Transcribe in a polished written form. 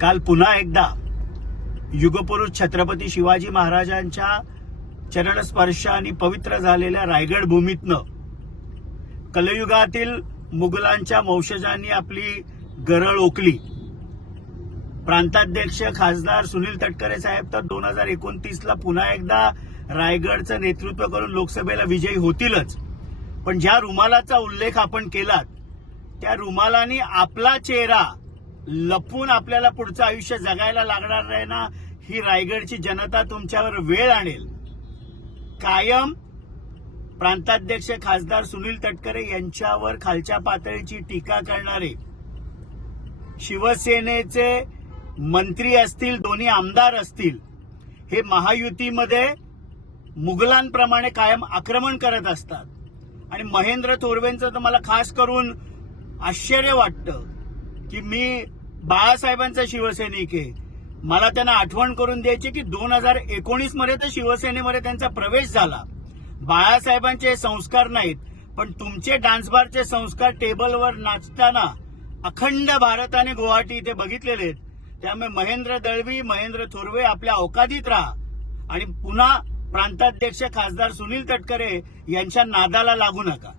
काल पुन्हा एकदा युगपुरुष छत्रपती शिवाजी महाराजांच्या चरणस्पर्शाने पवित्र झालेल्या रायगड भूमीतनं कलयुगातील मुघलांच्या वंशजांनी आपली गरळ ओकली. प्रांताध्यक्ष खासदार सुनील तटकरे साहेब तर 2029ला पुन्हा एकदा रायगडचं नेतृत्व करून लोकसभेला विजयी होतीलच. पण ज्या रुमालाचा उल्लेख आपण केलात त्या रुमालाने आपला चेहरा लपवून आपल्याला पुढचं आयुष्य जगायला लागणार नाही ना, ही रायगडची जनता तुमच्यावर वेळ आणेल. कायम प्रांताध्यक्ष खासदार सुनील तटकरे यांच्यावर खालच्या पातळीची टीका करणारे शिवसेनेचे मंत्री असतील, दोन्ही आमदार असतील, हे महायुतीमध्ये मुघलांप्रमाणे कायम आक्रमण करत असतात. आणि महेंद्र थोरवेंचं तर मला खास करून आश्चर्य वाटतं की मी बाळासाहेबांचा शिवसैनिक आहे. मला त्यांना आठवण करून द्यायची की 2019 मध्ये तर शिवसेनेमध्ये त्यांचा प्रवेश झाला. बाळासाहेबांचे संस्कार नाहीत, पण तुमचे डान्स बारचे संस्कार टेबलवर नाचताना अखंड भारताने गुवाहाटी इथे बघितलेले आहेत. त्यामुळे महेंद्र दळवी, महेंद्र थोरवे आपल्या औकातीत राहा आणि पुन्हा प्रांताध्यक्ष खासदार सुनील तटकरे यांच्या नादाला लागू नका.